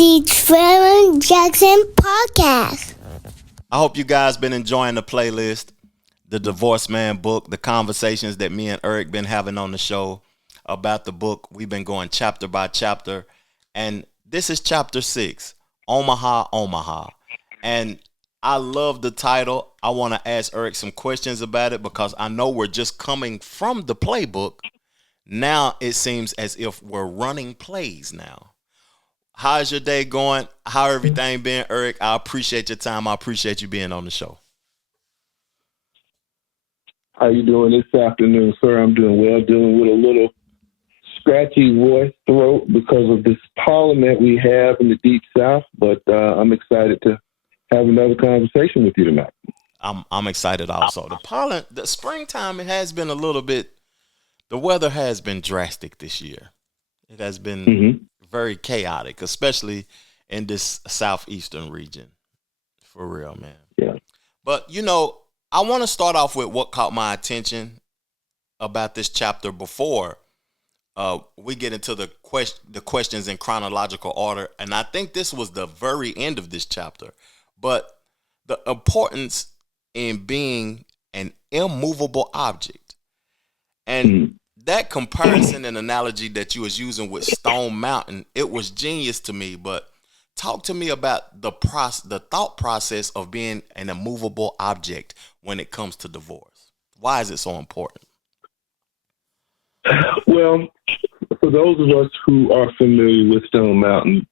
the Trevor Jackson Podcast. I hope you guys been enjoying the playlist, the Divorce Man book, the conversations that me and Eric been having on the show about the book. We've been going chapter by chapter, and this is chapter 6, Omaha, Omaha. And I love the title. I want to ask Eric some questions about it because I know we're just coming from the playbook. Now it seems as if we're running plays now. How's your day going? How everything been, Eric? I appreciate your time. I appreciate you being on the show. How you doing this afternoon, sir? I'm doing well, dealing with a little scratchy voice throat because of this pollen that we have in the deep south, but I'm excited to have another conversation with you tonight. I'm excited also. The springtime, it has been a little bit, the weather has been drastic this year. It has been very chaotic, especially in this southeastern region. For real, man. Yeah. But, I want to start off with what caught my attention about this chapter before we get into the questions in chronological order. And I think this was the very end of this chapter. But the importance in being an immovable object. And that comparison and analogy that you was using with Stone Mountain, it was genius to me. But talk to me about the thought process of being an immovable object when it comes to divorce. Why is it so important? Well, for those of us who are familiar with Stone Mountain,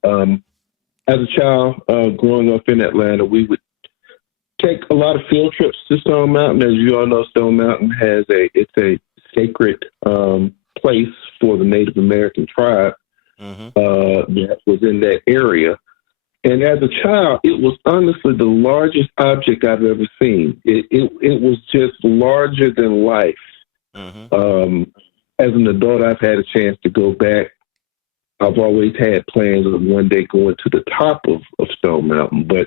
as a child growing up in Atlanta, we would take a lot of field trips to Stone Mountain. As you all know, Stone Mountain it's a sacred place for the Native American tribe that was in that area. And as a child, it was honestly the largest object I've ever seen. It was just larger than life. As an adult, I've had a chance to go back. I've always had plans of one day going to the top of Stone Mountain. But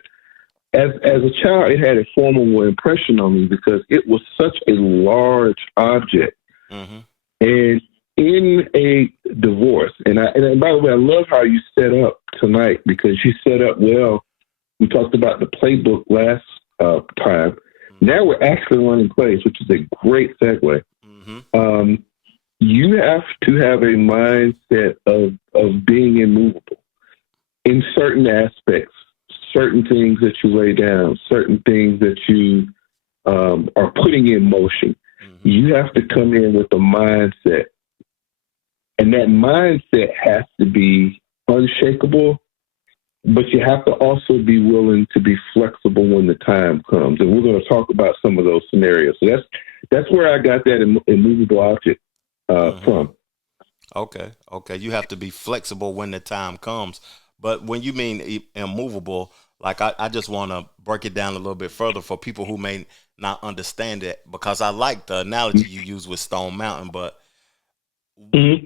as a child, it had a formal impression on me because it was such a large object. And in a divorce, and by the way, I love how you set up tonight because you set up well. We talked about the playbook last time. Now we're actually running plays, which is a great segue. You have to have a mindset of being immovable in certain aspects, certain things that you lay down, certain things that you are putting in motion. You have to come in with a mindset. And that mindset has to be unshakable, but you have to also be willing to be flexible when the time comes. And we're going to talk about some of those scenarios. So that's where I got that immovable object from. Okay. You have to be flexible when the time comes. But when you mean immovable, like I just want to break it down a little bit further for people who may not understand it, because I like the analogy you use with Stone Mountain. But and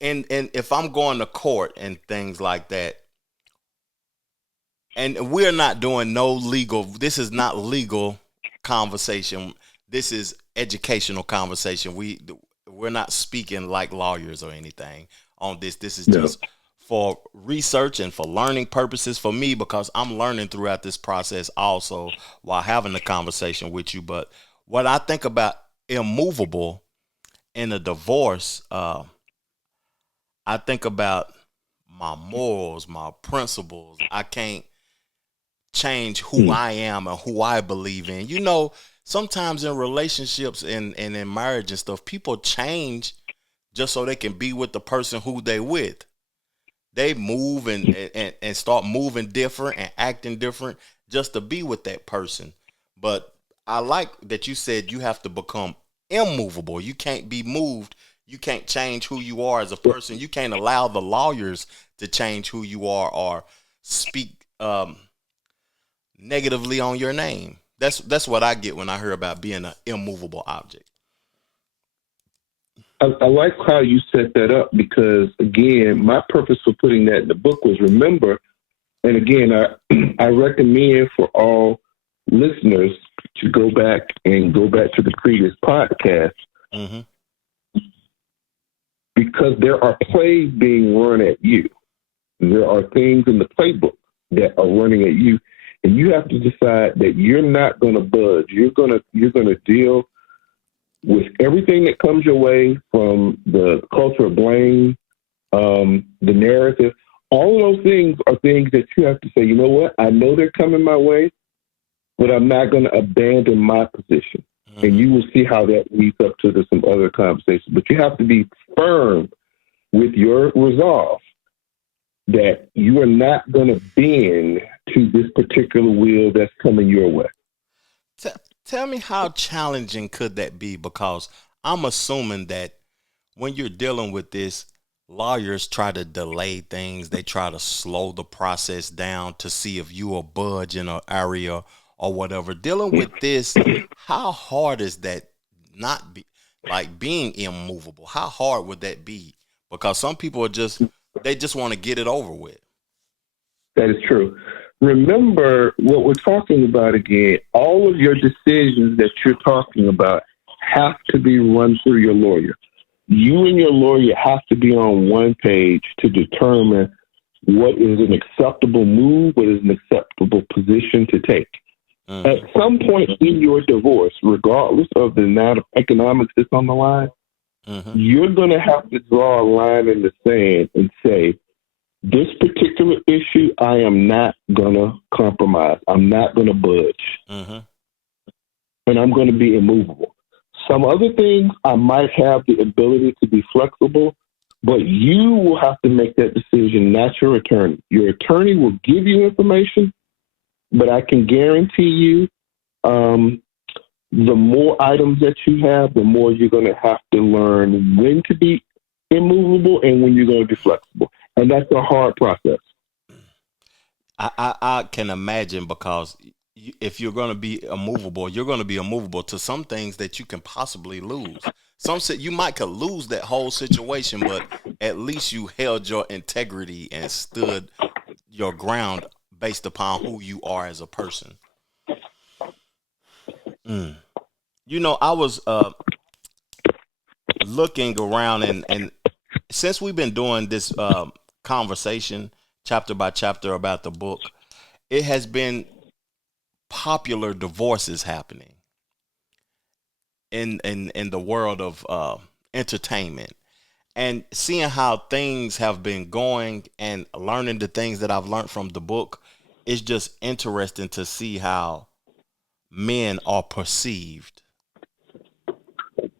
if I'm going to court and things like that, and we're not doing this is not legal conversation. This is educational conversation. We're not speaking like lawyers or anything on this. This is just for research and for learning purposes for me, because I'm learning throughout this process also while having the conversation with you. But what I think about immovable in a divorce, I think about my morals, my principles. I can't change who I am and who I believe in. Sometimes in relationships and in marriage and stuff, people change just so they can be with the person who they with. They move and start moving different and acting different just to be with that person. But I like that you said you have to become immovable. You can't be moved. You can't change who you are as a person. You can't allow the lawyers to change who you are or speak negatively on your name. That's what I get when I hear about being an immovable object. I like how you set that up because, again, my purpose for putting that in the book was remember, and again, I recommend for all listeners to go back to the previous podcast because there are plays being run at you. There are things in the playbook that are running at you, and you have to decide that you're not going to budge. You're going to deal with everything that comes your way, from the culture of blame, the narrative. All of those things are things that you have to say, you know what? I know they're coming my way, but I'm not going to abandon my position. Mm-hmm. And you will see how that leads up to some other conversations. But you have to be firm with your resolve that you are not going to bend to this particular wheel that's coming your way. Tell me, how challenging could that be? Because I'm assuming that when you're dealing with this, lawyers try to delay things. They try to slow the process down to see if you will budge in an area or whatever. Dealing with this, how hard is that? Not be like being immovable. How hard would that be? Because some people they just want to get it over with. That is true. Remember what we're talking about again. All of your decisions that you're talking about have to be run through your lawyer. You and your lawyer have to be on one page to determine what is an acceptable move, what is an acceptable position to take. Mm-hmm. At some point in your divorce, regardless of the amount of economics that's on the line, mm-hmm. you're going to have to draw a line in the sand and say, this particular issue, I am not going to compromise. I'm not going to budge. Mm-hmm. And I'm going to be immovable. Some other things, I might have the ability to be flexible, but you will have to make that decision, not your attorney. Your attorney will give you information, but I can guarantee you the more items that you have, the more you're going to have to learn when to be immovable and when you're going to be flexible. And that's a hard process. I can imagine, because if you're going to be immovable, you're going to be immovable to some things that you can possibly lose. You could lose that whole situation, but at least you held your integrity and stood your ground based upon who you are as a person. I was looking around, and since we've been doing this conversation chapter by chapter about the book, it has been popular divorces happening in the world of entertainment, and seeing how things have been going and learning the things that I've learned from the book. It's just interesting to see how men are perceived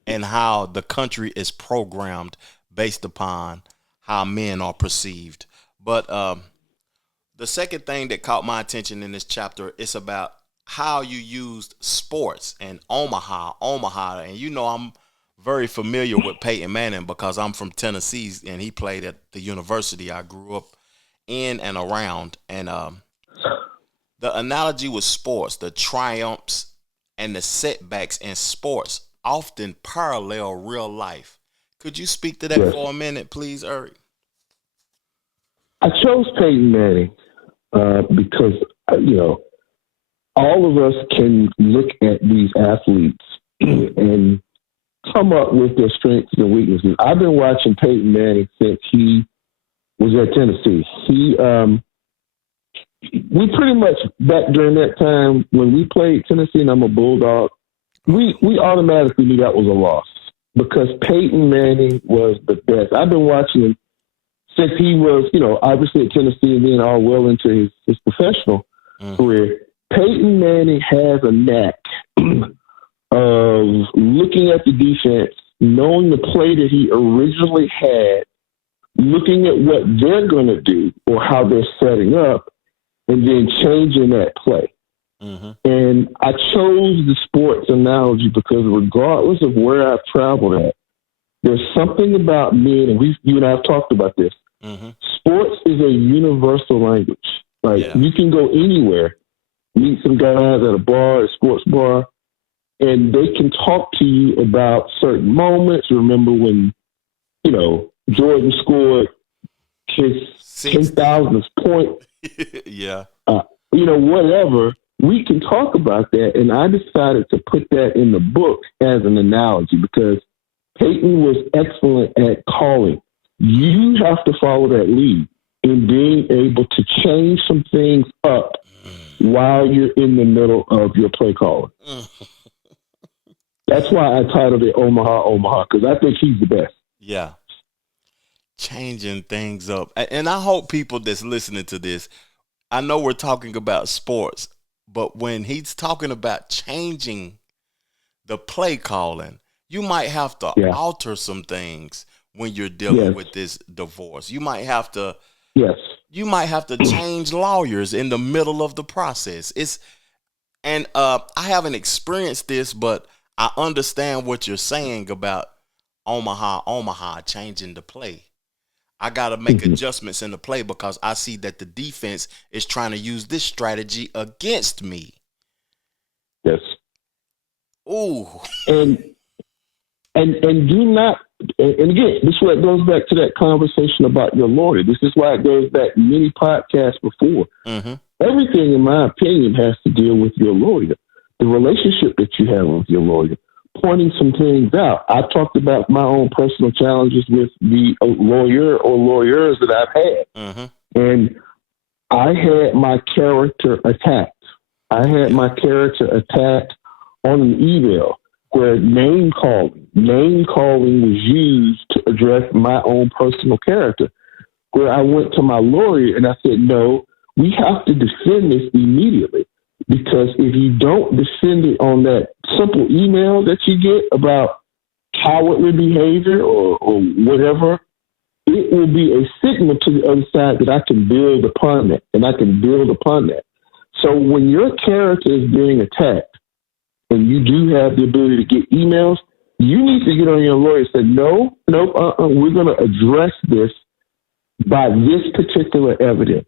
and how the country is programmed based upon how men are perceived. But the second thing that caught my attention in this chapter is about how you used sports and Omaha. And I'm very familiar with Peyton Manning because I'm from Tennessee and he played at the university I grew up in and around. And the analogy with sports, the triumphs and the setbacks in sports often parallel real life. Could you speak to that for a minute, please, Eric? I chose Peyton Manning because, all of us can look at these athletes and come up with their strengths and weaknesses. I've been watching Peyton Manning since he was at Tennessee. We pretty much, back during that time when we played Tennessee, and I'm a Bulldog, we automatically knew that was a loss because Peyton Manning was the best. I've been watching him since he was, obviously at Tennessee and then all well into his professional career. Peyton Manning has a knack of looking at the defense, knowing the play that he originally had, looking at what they're going to do or how they're setting up, and then changing that play. Mm-hmm. And I chose the sports analogy because regardless of where I've traveled at, there's something about men, and you and I have talked about this. Mm-hmm. Sports is a universal language. You can go anywhere, meet some guys at a bar, a sports bar, and they can talk to you about certain moments. Remember when, Jordan scored his 10,000th point? Yeah. Whatever. We can talk about that. And I decided to put that in the book as an analogy because Peyton was excellent at calling. You have to follow that lead. in being able to change some things up while you're in the middle of your play calling. That's why I titled it Omaha, Omaha, because I think he's the best. Yeah. Changing things up. And I hope people that's listening to this, I know we're talking about sports, but when he's talking about changing the play calling, you might have to alter some things when you're dealing with this divorce. You might have to change lawyers in the middle of the process. I haven't experienced this, but I understand what you're saying about Omaha changing the play. I got to make adjustments in the play because I see that the defense is trying to use this strategy against me. Yes. Ooh. And do not. And again, this is where it goes back to that conversation about your lawyer. This is why it goes back many podcasts before. Mm-hmm. Everything, in my opinion, has to deal with your lawyer, the relationship that you have with your lawyer, pointing some things out. I talked about my own personal challenges with the lawyer or lawyers that I've had. Mm-hmm. And I had my character attacked. I had my character attacked on an email where name calling was used to address my own personal character, where I went to my lawyer and I said, no, we have to defend this immediately, because if you don't defend it on that simple email that you get about cowardly behavior or whatever, it will be a signal to the other side that I can build upon that, and I can build upon that. So when your character is being attacked, and you do have the ability to get emails, you need to get on your lawyer and say, no, we're going to address this by this particular evidence.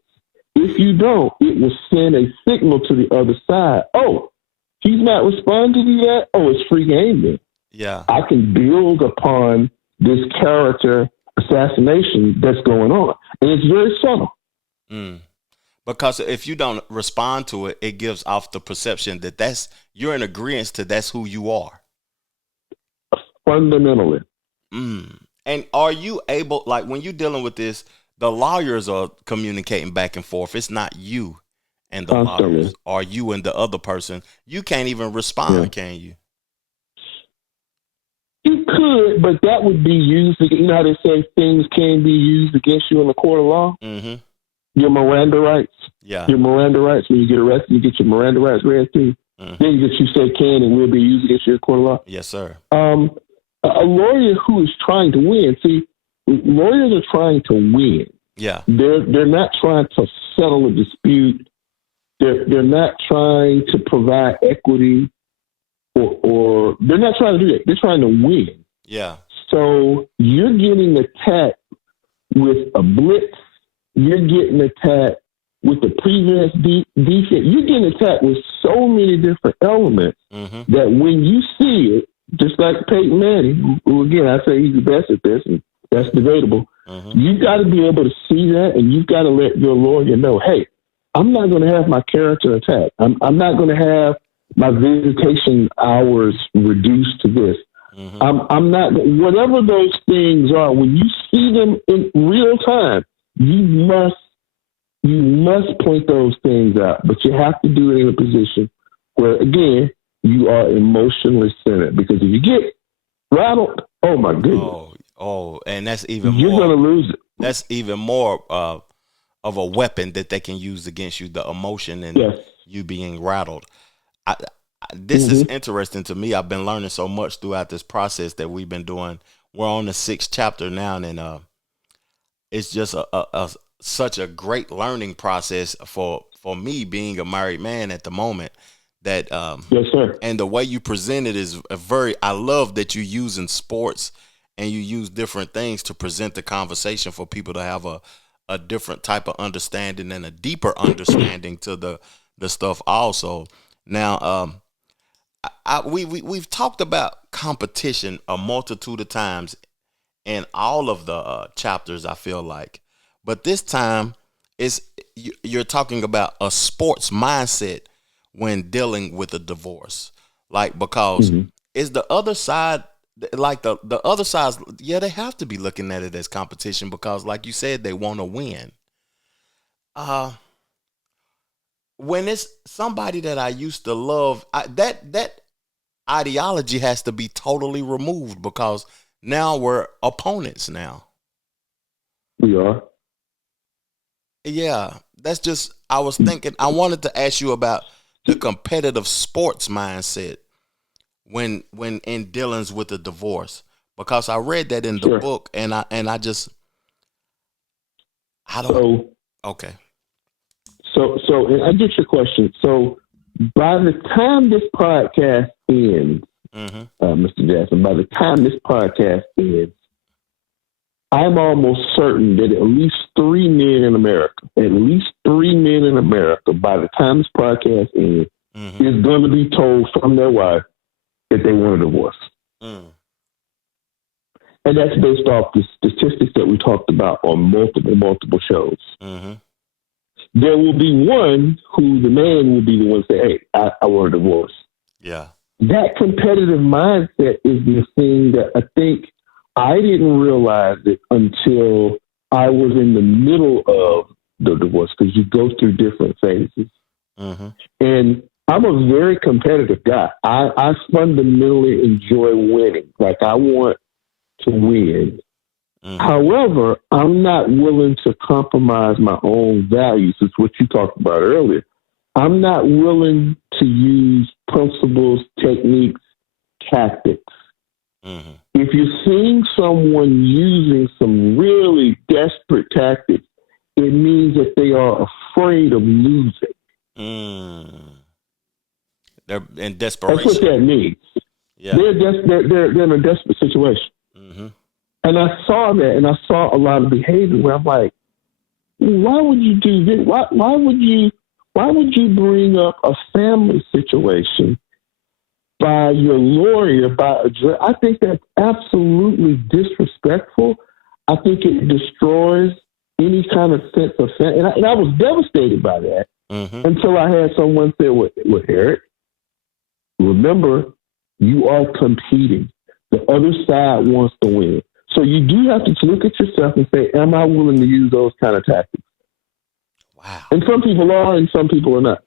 If you don't, it will send a signal to the other side. Oh, he's not responding to that? Oh, it's free game then. Yeah. I can build upon this character assassination that's going on. And it's very subtle. Because if you don't respond to it, it gives off the perception that you're in agreement to that's who you are. Fundamentally. And are you able, like when you're dealing with this, the lawyers are communicating back and forth. It's not you and the lawyers, or you and the other person. You can't even respond, can you? You could, but that would be used. You know how they say things can be used against you in the court of law? Mm-hmm. Your Miranda rights. Yeah. Your Miranda rights. When you get arrested, you get your Miranda rights read to you. Mm-hmm. Things that you say can and will be used against you in the court of law. Yes, sir. A lawyer who is trying to win. See, lawyers are trying to win. Yeah. They're not trying to settle a dispute. They're not trying to provide equity, or they're not trying to do that. They're trying to win. Yeah. So you're getting attacked with a blitz. You're getting attacked with the previous defense. You're getting attacked with so many different elements that when you see it, just like Peyton Manning, who again, I say he's the best at this, and that's debatable. You've got to be able to see that, and you've got to let your lawyer know, hey, I'm not going to have my character attacked. I'm not going to have my visitation hours reduced to this. I'm not, whatever those things are, when you see them in real time, you must point those things out, but you have to do it in a position where, again, you are emotionally centered. Because if you get rattled, oh my goodness. Oh, and that's even you're going to lose it. That's even more of a weapon that they can use against you, the emotion and you being rattled. This is interesting to me. I've been learning so much throughout this process that we've been doing. We're on the 6th chapter now, and it's just such a great learning process for me, being a married man at the moment. That yes, sir. And the way you present it is I love that you use in sports and you use different things to present the conversation for people to have a different type of understanding and a deeper understanding to the stuff also. Now, we've talked about competition a multitude of times in all of the chapters, I feel like. But this time, you're talking about a sports mindset when dealing with a divorce. Like, because is the other side, like the other side's, they have to be looking at it as competition because, like you said, they want to win. Uh, when it's somebody that I used to love, that ideology has to be totally removed because now we're opponents now. We are. Yeah, that's just, I was thinking, I wanted to ask you about the competitive sports mindset when in dealings with a divorce, because I read that in the Sure. book, and I just, I don't, So, okay. and I get your question. So, by the time this podcast ends, Mm-hmm. Mr. Jackson, by the time this podcast ends, I'm almost certain that at least three men in America, by the time this podcast ends, Mm-hmm. is going to be told from their wife that they want a divorce. Mm. And that's based off the statistics that we talked about on multiple shows. Mm-hmm. There will be one who the man will be the one to say, hey, I want a divorce. Yeah. That competitive mindset is the thing that I think I didn't realize it until I was in the middle of the divorce, because you go through different phases. Mm-hmm. And I'm a very competitive guy. I fundamentally enjoy winning. Like, I want to win. Mm-hmm. However, I'm not willing to compromise my own values. It's what you talked about earlier. I'm not willing to use principles, techniques, tactics. Mm-hmm. If you're seeing someone using some really desperate tactics, it means that they are afraid of losing. Mm. They're in That's desperation. what that means. Yeah. They're in a desperate situation. Mm-hmm. And I saw that, and I saw a lot of behavior where I'm like, why would you do this? Why would you bring up a family situation by your lawyer, I think that's absolutely disrespectful. I think it destroys any kind of sense of family. And I was devastated by that until I had someone say, well, Eric, remember, you are competing. The other side wants to win. So you do have to look at yourself and say, am I willing to use those kind of tactics? Wow. And some people are, and some people are not.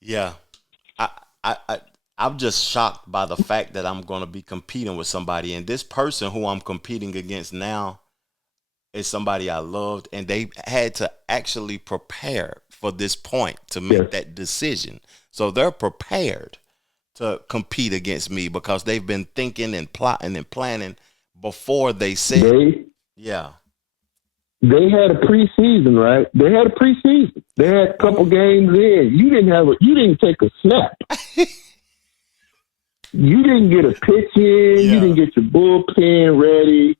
Yeah. I'm just shocked by the fact that I'm going to be competing with somebody. And this person who I'm competing against now is somebody I loved. And they had to actually prepare for this point to make that decision. So they're prepared to compete against me because they've been thinking and plotting and planning before they said, yeah. They had a preseason, right? They had a couple games in. You didn't take a snap. You didn't get a pitch in. You didn't get your bullpen ready.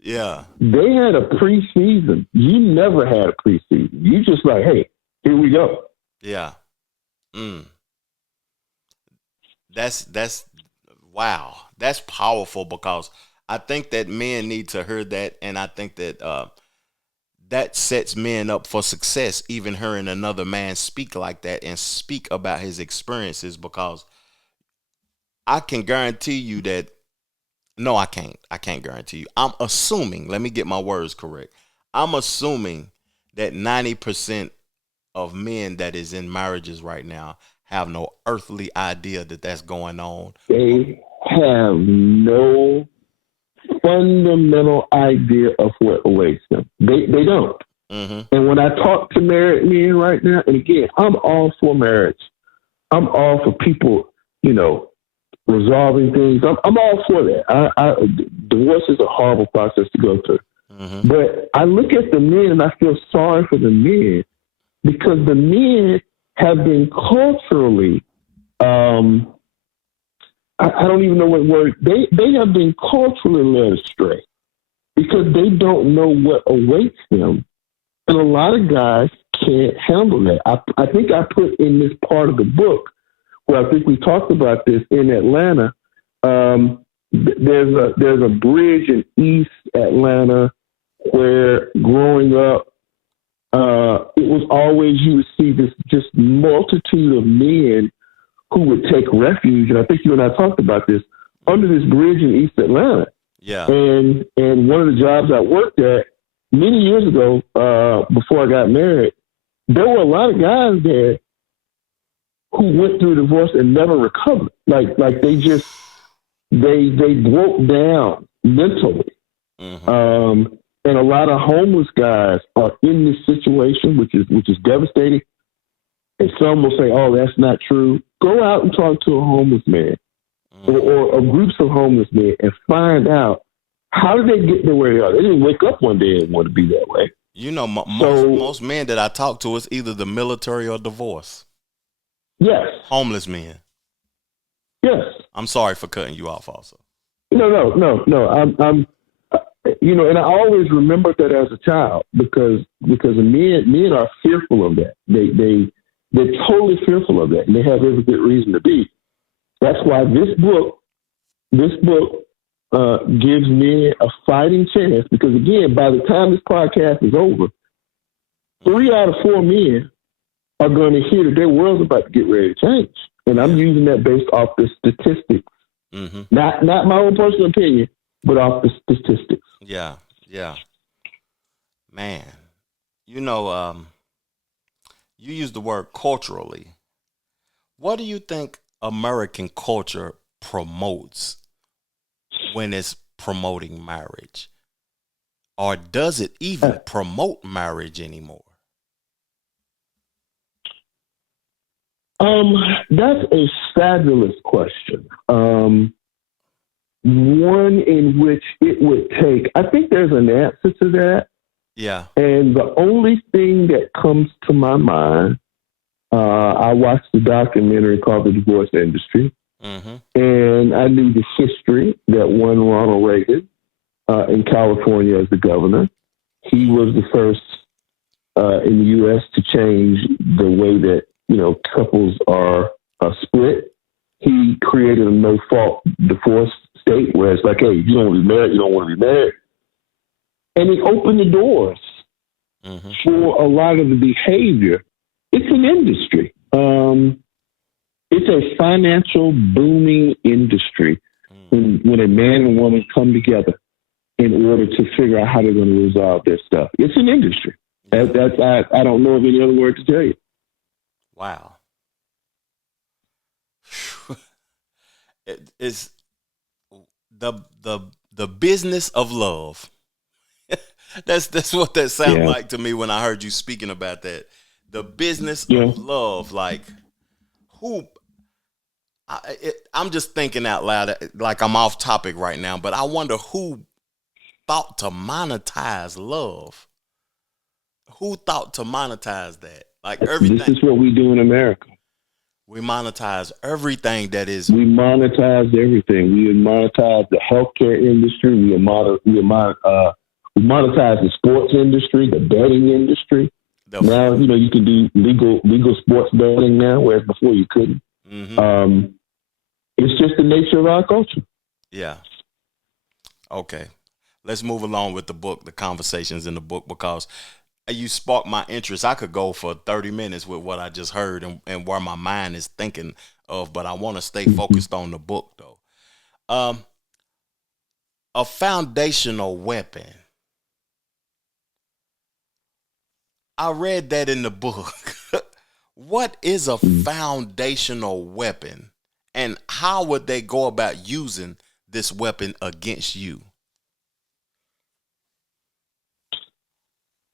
Yeah. They had a preseason. You never had a preseason. You just like, hey, here we go. Yeah. That's wow. That's powerful, because I think that men need to hear that, and I think that that sets men up for success, even hearing another man speak like that and speak about his experiences, because I can guarantee you that, no, I can't guarantee you. I'm assuming, let me get my words correct. I'm assuming that 90% of men that is in marriages right now have no earthly idea that that's going on. They have no fundamental idea of what awaits them. They don't. Mm-hmm. And when I talk to married men right now, and again, I'm all for marriage. I'm all for people, resolving things. I'm all for that. Divorce is a horrible process to go through. Mm-hmm. But I look at the men and I feel sorry for the men, because the men have been culturally, I don't even know what word, they have been culturally led astray because they don't know what awaits them. And a lot of guys can't handle that. I think I put in this part of the book where I think we talked about this in Atlanta. There's a bridge in East Atlanta where growing up, it was always, you would see this just multitude of men who would take refuge, and I think you and I talked about this, under this bridge in East Atlanta. Yeah. And one of the jobs I worked at many years ago, before I got married, there were a lot of guys there who went through divorce and never recovered. Like they broke down mentally. Mm-hmm. And a lot of homeless guys are in this situation, which is devastating. And some will say, "Oh, that's not true." Go out and talk to a homeless man, or groups of homeless men, and find out how did they get to where they are. They didn't wake up one day and want to be that way. Most men that I talk to is either the military or divorce. Yes. Homeless men. Yes. I'm sorry for cutting you off. Also. No. I'm. And I always remembered that as a child because men are fearful of that. They're totally fearful of that, and they have every good reason to be. That's why this book gives men a fighting chance. Because again, by the time this podcast is over, 3 out of 4 men are going to hear that their world's about to get ready to change. And I'm using that based off the statistics, not my own personal opinion, but off the statistics. Yeah. Man, you use the word culturally. What do you think American culture promotes when it's promoting marriage? Or does it even promote marriage anymore? That's a fabulous question. One in which it would take, I think there's an answer to that. Yeah. And the only thing that comes to my mind, I watched the documentary called The Divorce Industry. Mm-hmm. And I knew the history that won Ronald Reagan in California as the governor. He was the first in the U.S. to change the way that, couples are split. He created a no-fault divorce state where it's like, hey, if you don't want to be married, you don't want to be married. And he opened the doors for a lot of the behavior. It's an industry. It's a financial booming industry when a man and woman come together in order to figure out how they're going to resolve their stuff. It's an industry. I don't know of any other word to tell you. Wow. It's the business of love. That's what that sounded like to me when I heard you speaking about that. The business of love. Like I'm just thinking out loud, like I'm off topic right now, but I wonder who thought to monetize love. Who thought to monetize that? Like everything. This is what we do in America. We monetize everything that is. We monetize everything. We monetize the healthcare industry. We monetize the sports industry, the betting industry. Now, you can do legal sports betting now, whereas before you couldn't. Mm-hmm. It's just the nature of our culture. Yeah. Okay. Let's move along with the book, the conversations in the book, because you sparked my interest. I could go for 30 minutes with what I just heard and where my mind is thinking of, but I want to stay focused on the book, though. A foundational weapon. I read that in the book. What is a foundational weapon, and how would they go about using this weapon against you?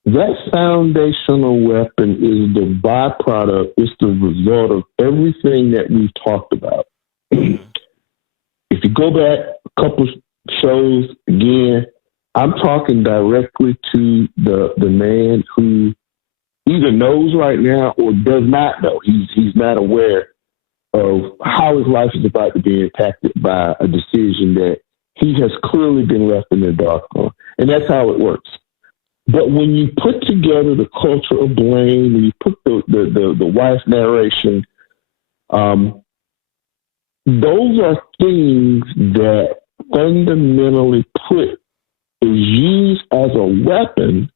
That foundational weapon is the byproduct, it's the result of everything that we've talked about. If you go back a couple shows, again, I'm talking directly to the man who either knows right now or does not know. He's not aware of how his life is about to be impacted by a decision that he has clearly been left in the dark on. And that's how it works. But when you put together the culture of blame, when you put the wife's narration, those are things that fundamentally is used as a weapon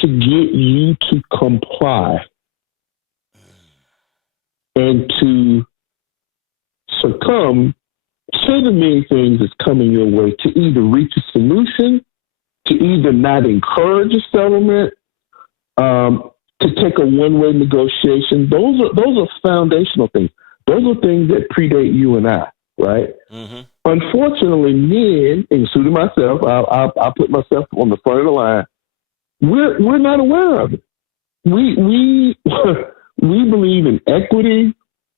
to get you to comply and to succumb to the many things that's coming your way, to either reach a solution, to either not encourage a settlement, to take a one-way negotiation. Those are foundational things. Those are things that predate you and I, right? Mm-hmm. Unfortunately, men, including myself, I'll put myself on the front of the line. We're not aware of it. We we believe in equity.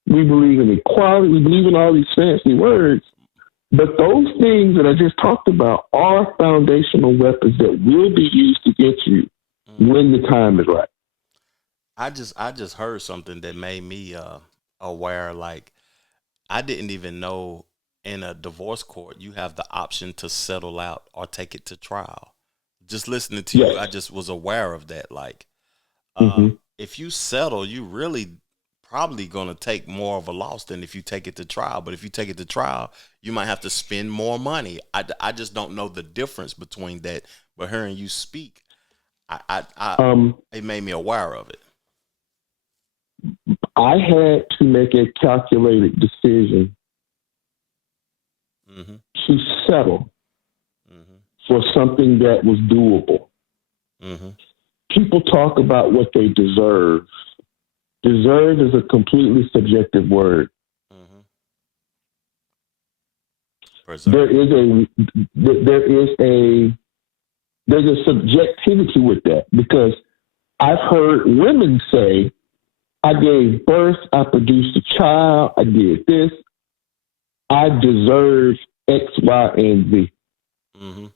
We believe in equality. We believe in all these fancy words. But those things that I just talked about are foundational weapons that will be used against you when the time is right. I just heard something that made me aware. Like, I didn't even know in a divorce court you have the option to settle out or take it to trial. Just listening to you, I Yes. just was aware of that. Like, Mm-hmm. if you settle, you really probably going to take more of a loss than if you take it to trial. But if you take it to trial, you might have to spend more money. I just don't know the difference between that. But hearing you speak, it made me aware of it. I had to make a calculated decision Mm-hmm. to settle Mm-hmm. for something that was doable. Mm-hmm. People talk about what they deserve. Deserve is a completely subjective word. Mm-hmm. There's a subjectivity with that, because I've heard women say, I gave birth, I produced a child, I did this, I deserve X, Y, and Z. Mm-hmm.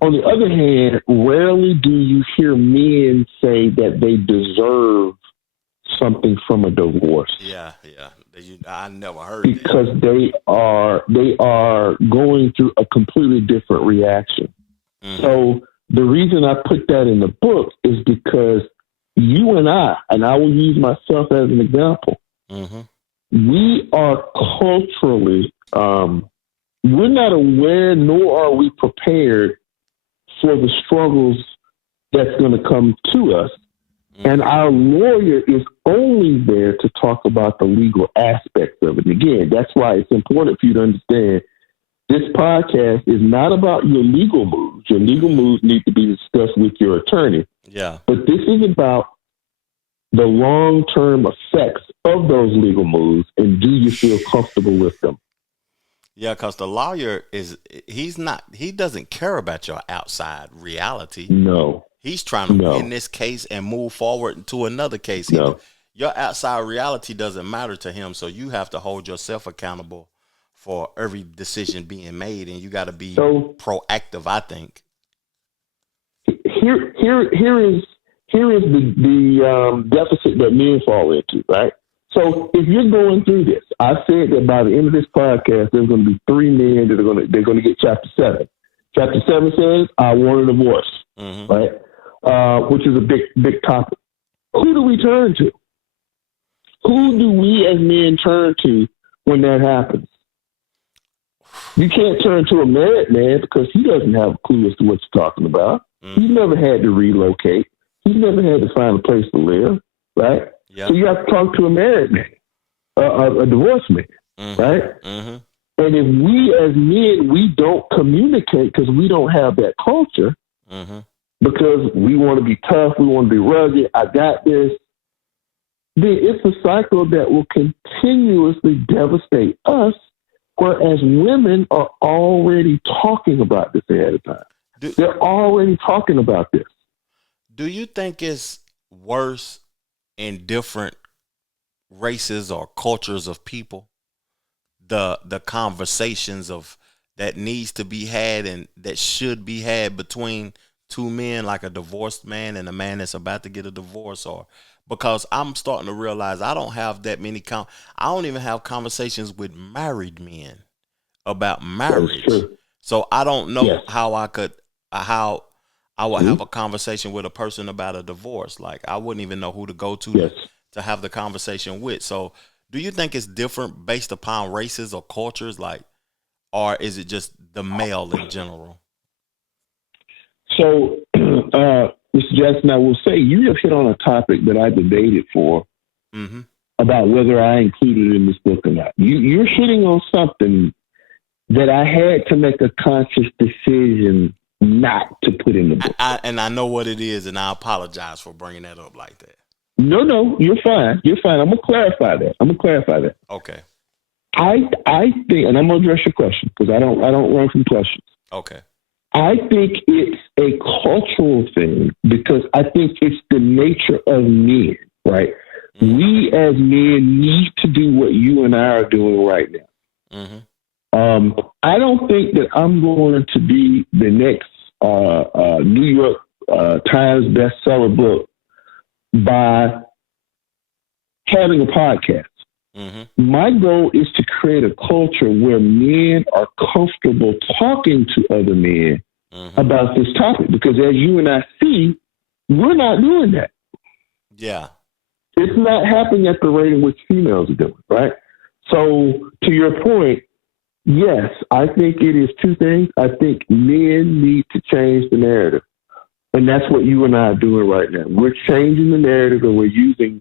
On the other hand, rarely do you hear men say that they deserve something from a divorce. Yeah. I never heard because that. they are going through a completely different reaction. Mm-hmm. So the reason I put that in the book is because you and I will use myself as an example. Mm-hmm. We are culturally, we're not aware, nor are we prepared for the struggles that's going to come to us. Mm-hmm. And our lawyer is only there to talk about the legal aspects of it. And again, that's why it's important for you to understand this podcast is not about your legal moves. Your legal moves need to be discussed with your attorney. Yeah. But this is about the long-term effects of those legal moves, and do you feel comfortable with them? Yeah, because the lawyer he doesn't care about your outside reality. No. He's trying to win this case and move forward to another case. Your outside reality doesn't matter to him, so you have to hold yourself accountable for every decision being made, and you got to be proactive, I think. Here is the deficit that men fall into, right? So if you're going through this, I said that by the end of this podcast, there's going to be 3 men that they're going to get Chapter 7. Chapter 7 says, I want a divorce, mm-hmm. right? Which is a big topic. Who do we turn to? Who do we as men turn to when that happens? You can't turn to a married man because he doesn't have a clue as to what you're talking about. Mm-hmm. He's never had to relocate. He's never had to find a place to live, right? Yep. So you have to talk to a married man, a divorced man, mm-hmm. right? Mm-hmm. And if we as men, we don't communicate because we don't have that culture, mm-hmm. because we want to be tough, we want to be rugged, I got this, then it's a cycle that will continuously devastate us, whereas women are already talking about this ahead of time. They're already talking about this. Do you think it's worse in different races or cultures of people? The conversations of that needs to be had and that should be had between 2 men, like a divorced man and a man that's about to get a divorce, or because I'm starting to realize I don't have that many I don't even have conversations with married men about marriage. So I don't know how I would mm-hmm. have a conversation with a person about a divorce. Like, I wouldn't even know who to go to have the conversation with. So do you think it's different based upon races or cultures, like, or is it just the male in general? So, Mr. Jackson, I will say you have hit on a topic that I debated for mm-hmm. about whether I included it in this book or not. You're hitting on something that I had to make a conscious decision not to put in the book. And I know what it is, and I apologize for bringing that up like that. No, you're fine. You're fine. I'm gonna clarify that. Okay. I think, and I'm gonna address your question because I don't run from questions. Okay. I think it's a cultural thing because I think it's the nature of men, right? Mm-hmm. We as men need to do what you and I are doing right now. Mm-hmm. I don't think that I'm going to be the next New York Times bestseller book by having a podcast. Mm-hmm. My goal is to create a culture where men are comfortable talking to other men about this topic because as you and I see, we're not doing that. Yeah. It's not happening at the rate in which females are doing, right? So to your point, yes, I think it is two things. I think men need to change the narrative. And that's what you and I are doing right now. We're changing the narrative and we're using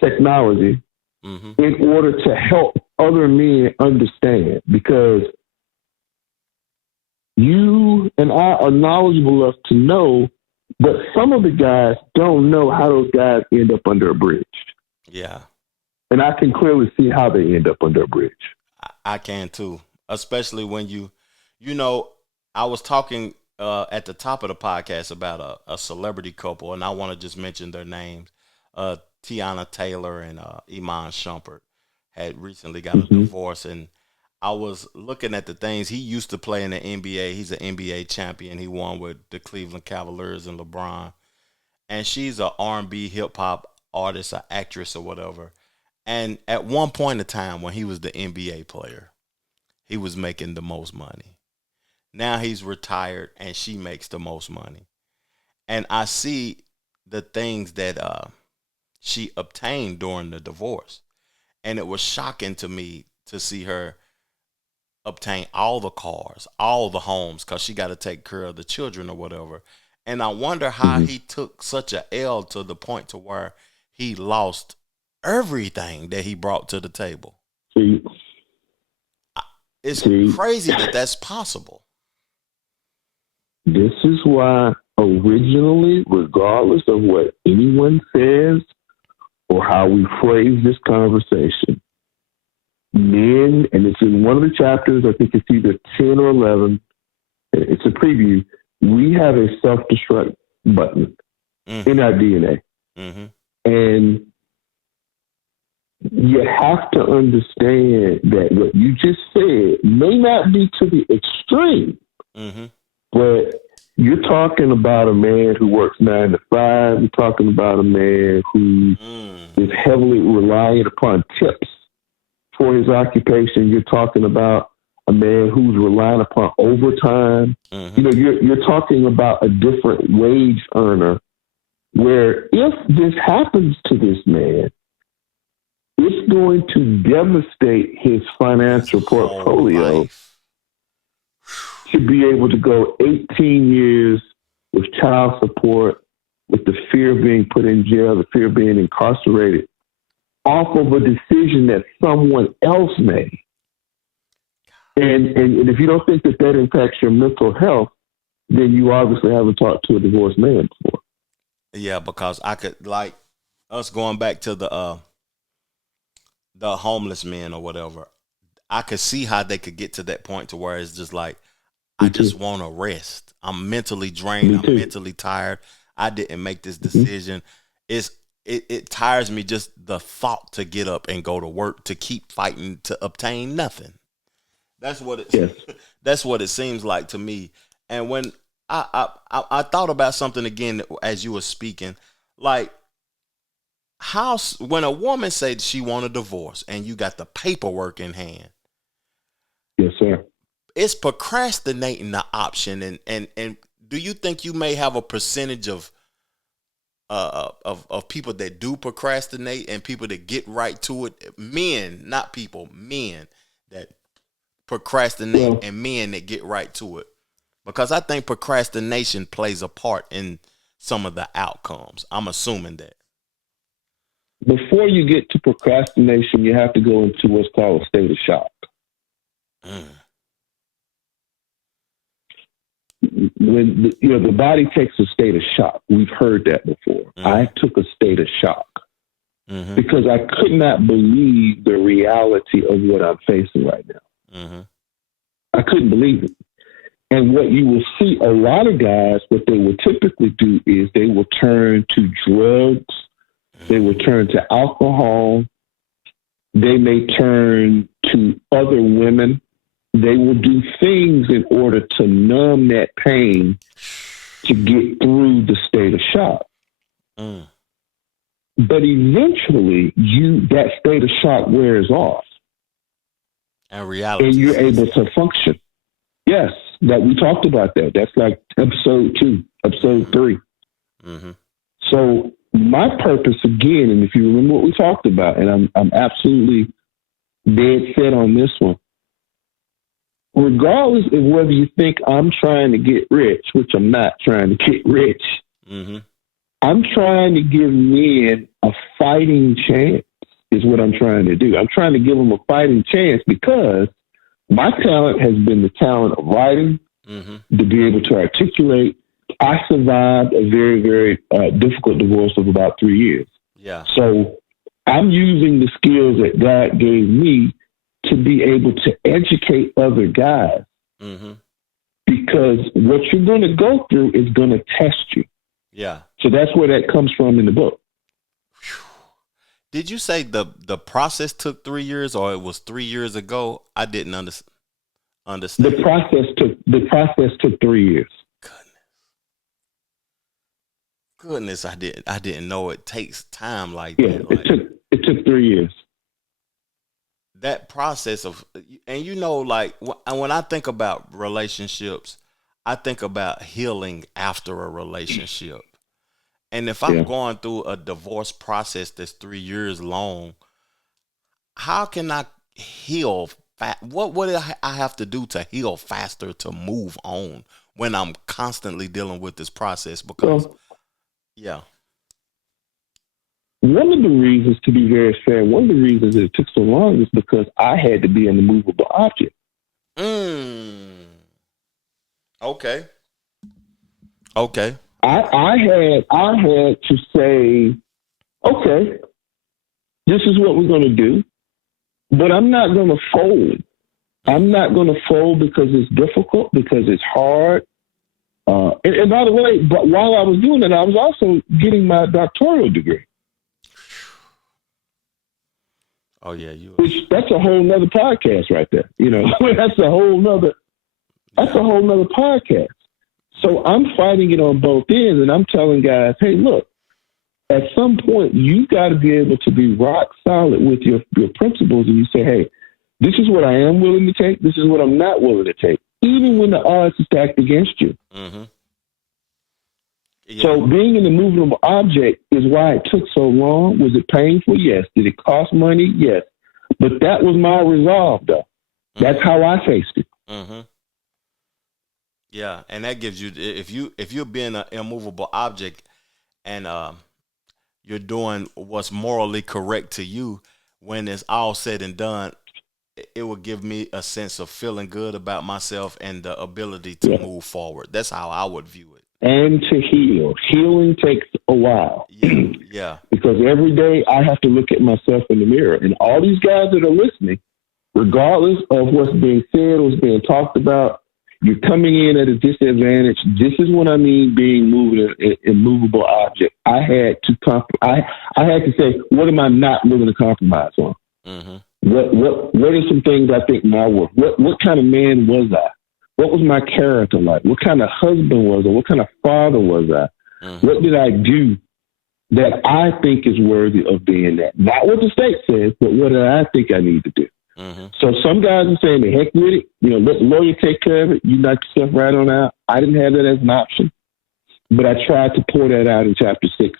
technology in order to help other men understand because you and I are knowledgeable enough to know, but some of the guys don't know how those guys end up under a bridge. Yeah. And I can clearly see how they end up under a bridge. I can too, especially when you know, I was talking at the top of the podcast about a celebrity couple, and I want to just mention their names. Tiana Taylor and Iman Shumpert had recently got a divorce, and I was looking at the things. He used to play in the NBA. He's an NBA champion. He won with the Cleveland Cavaliers and LeBron. And she's an R&B hip hop artist, an actress or whatever. And at one point in time when he was the NBA player, he was making the most money. Now he's retired and she makes the most money. And I see the things that she obtained during the divorce. And it was shocking to me to see her obtain all the cars, all the homes, because she got to take care of the children or whatever. And I wonder how he took such a L to the point to where he lost everything that he brought to the table. It's crazy that that's possible. This is why originally, regardless of what anyone says or how we phrase this conversation, men, and it's in one of the chapters, I think it's either 10 or 11, it's a preview, we have a self-destruct button in our DNA. Mm-hmm. And you have to understand that what you just said may not be to the extreme, but you're talking about a man who works 9 to 5. You're talking about a man who is heavily reliant upon tips for his occupation. You're talking about a man who's relying upon overtime. You know, you're talking about a different wage earner where if this happens to this man, it's going to devastate his financial portfolio to be able to go 18 years with child support, with the fear of being put in jail, the fear of being incarcerated, off of a decision that someone else made. And if you don't think that that impacts your mental health, then you obviously haven't talked to a divorced man before. Yeah, because I could, like us going back to the homeless men or whatever, I could see how they could get to that point to where it's just like, I just want to rest. I'm mentally drained. I'm mentally tired. I didn't make this decision. It tires me just the thought to get up and go to work, to keep fighting to obtain nothing. That's what that's what it seems like to me. And when I thought about something again as you were speaking, like when a woman said she want a divorce and you got the paperwork in hand. Yes, sir. It's procrastinating the option, and do you think you may have a percentage of people that do procrastinate and people that get right to it? Men, not people, men that procrastinate and men that get right to it. Because I think procrastination plays a part in some of the outcomes. I'm assuming that. Before you get to procrastination, you have to go into what's called a state of shock. when the body takes a state of shock. We've heard that before. I took a state of shock because I could not believe the reality of what I'm facing right now. I couldn't believe it. And what you will see, a lot of guys, what they will typically do is they will turn to drugs. They will turn to alcohol. They may turn to other women. They will do things in order to numb that pain to get through the state of shock. But eventually, that state of shock wears off. And reality. And you're able to function. Yes, that we talked about that. That's like episode 2, episode 3. So my purpose again, and if you remember what we talked about, and I'm absolutely dead set on this one, regardless of whether you think I'm trying to get rich, which I'm not trying to get rich, I'm trying to give men a fighting chance is what I'm trying to do. I'm trying to give them a fighting chance because my talent has been the talent of writing, to be able to articulate. I survived a very, very difficult divorce of about 3 years. Yeah. So I'm using the skills that God gave me to be able to educate other guys because what you're going to go through is going to test you. Yeah. So that's where that comes from in the book. Did you say the process took 3 years, or it was 3 years ago? I didn't understand. The process took 3 years. Goodness, I didn't know it takes time like that. Like, it took 3 years. That process of, and like when I think about relationships, I think about healing after a relationship. And if I'm going through a divorce process that's 3 years long, how can I heal? What do I have to do to heal faster, to move on when I'm constantly dealing with this process? Because, one of the reasons, to be very fair, one of the reasons it took so long is because I had to be an immovable object. Okay. I had to say, okay, this is what we're going to do, but I'm not going to fold. I'm not going to fold because it's difficult, because it's hard. And by the way, but while I was doing it, I was also getting my doctoral degree. Oh yeah, that's a whole nother podcast right there. That's a whole nother podcast. So I'm fighting it on both ends, and I'm telling guys, hey, look, at some point you got to be able to be rock solid with your principles, and you say, hey, this is what I am willing to take. This is what I'm not willing to take, even when the odds are stacked against you. Yeah. So being an immovable object is why it took so long. Was it painful? Yes. Did it cost money? Yes. But that was my resolve, though. That's how I faced it. Yeah, and that gives you, if you're being an immovable object and you're doing what's morally correct to you, when it's all said and done, it will give me a sense of feeling good about myself and the ability to move forward. That's how I would view it. And to heal. Healing takes a while. Yeah. Because every day I have to look at myself in the mirror. And all these guys that are listening, regardless of what's being said, what's being talked about, you're coming in at a disadvantage. This is what I mean being an immovable object. I had to say, what am I not willing to compromise on? What are some things I think now work? What kind of man was I? What was my character like? What kind of husband was I? What kind of father was I? What did I do that I think is worthy of being that? Not what the state says, but what do I think I need to do? So some guys are saying, the heck with it. Let the lawyer take care of it. You knock yourself right on out. I didn't have that as an option, but I tried to pour that out in chapter 6.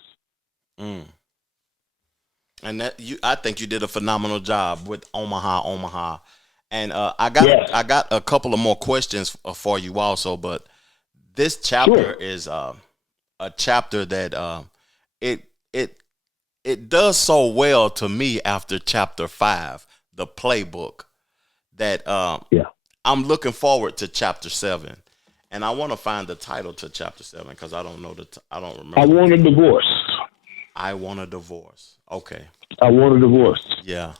And I think you did a phenomenal job with Omaha. And I got a couple of more questions for you also, but this chapter is a chapter that it does so well to me after chapter 5, the playbook, that I'm looking forward to chapter 7. And I want to find the title to chapter 7 because I don't know I don't I remember. want a divorce. I want a divorce. Okay. I want a divorce. Yeah.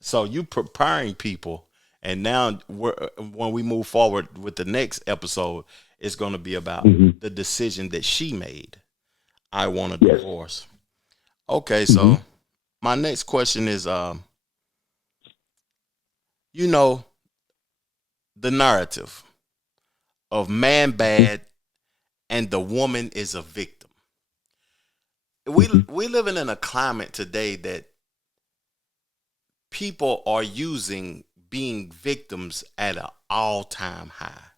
So you preparing people, and now when we move forward with the next episode, it's going to be about the decision that she made. I want a Yes. divorce. Okay. So my next question is, you know, the narrative of man bad and the woman is a victim. We living in a climate today that people are using being victims at an all-time high.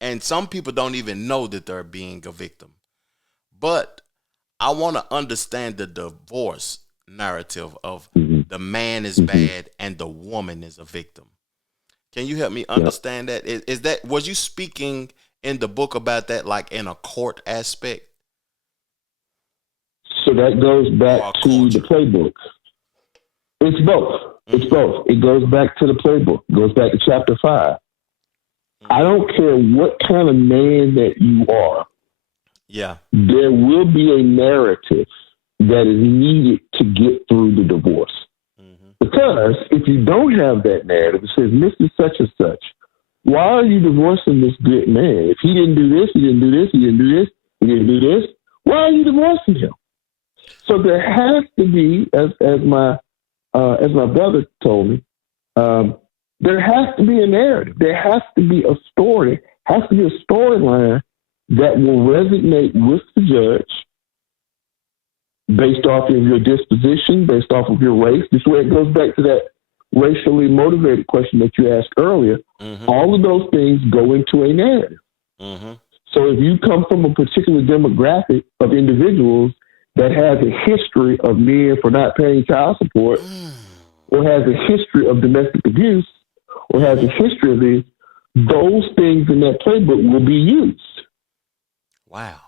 And some people don't even know that they're being a victim. But I want to understand the divorce narrative of the man is bad and the woman is a victim. Can you help me understand that? Is that, was you speaking in the book about that, like in a court aspect? So that goes back to the playbook. It's both. It's both. It goes back to the playbook. It goes back to chapter 5. I don't care what kind of man that you are. Yeah. There will be a narrative that is needed to get through the divorce. Because if you don't have that narrative, it says, Mr. Such and Such, why are you divorcing this good man? If he didn't do this, he didn't do this, he didn't do this, he didn't do this, why are you divorcing him? So there has to be, as my brother told me, there has to be a narrative. There has to be a story, has to be a storyline that will resonate with the judge based off of your disposition, based off of your race. This way it goes back to that racially motivated question that you asked earlier. All of those things go into a narrative. So if you come from a particular demographic of individuals that has a history of men for not paying child support, or has a history of domestic abuse, or has a history of this, those things in that playbook will be used. Wow.